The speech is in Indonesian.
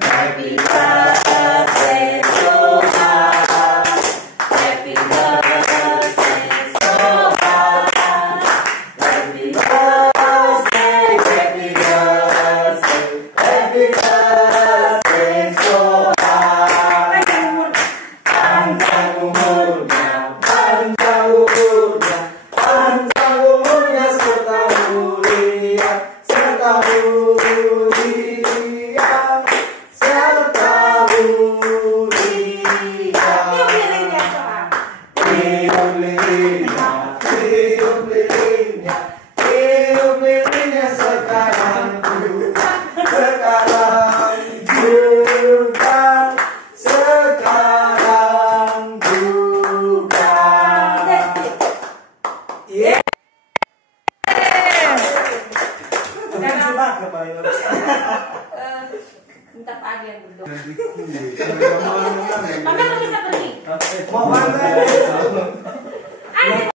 Happy birthday to us. Happy birthday to us. Happy birthday, happy birthday, happy birthday to us. Panjang umurnya, panjang umurnya, panjang umurnya serta mulia, serta mulia, serta mulia. Hidup lilinnya, hidup lilinnya, hidup lilinnya sekarang juga, sekarang juga, sekarang juga. Yeah. Minta pagi yang berdoa. Mama bisa pergi. Mau mana?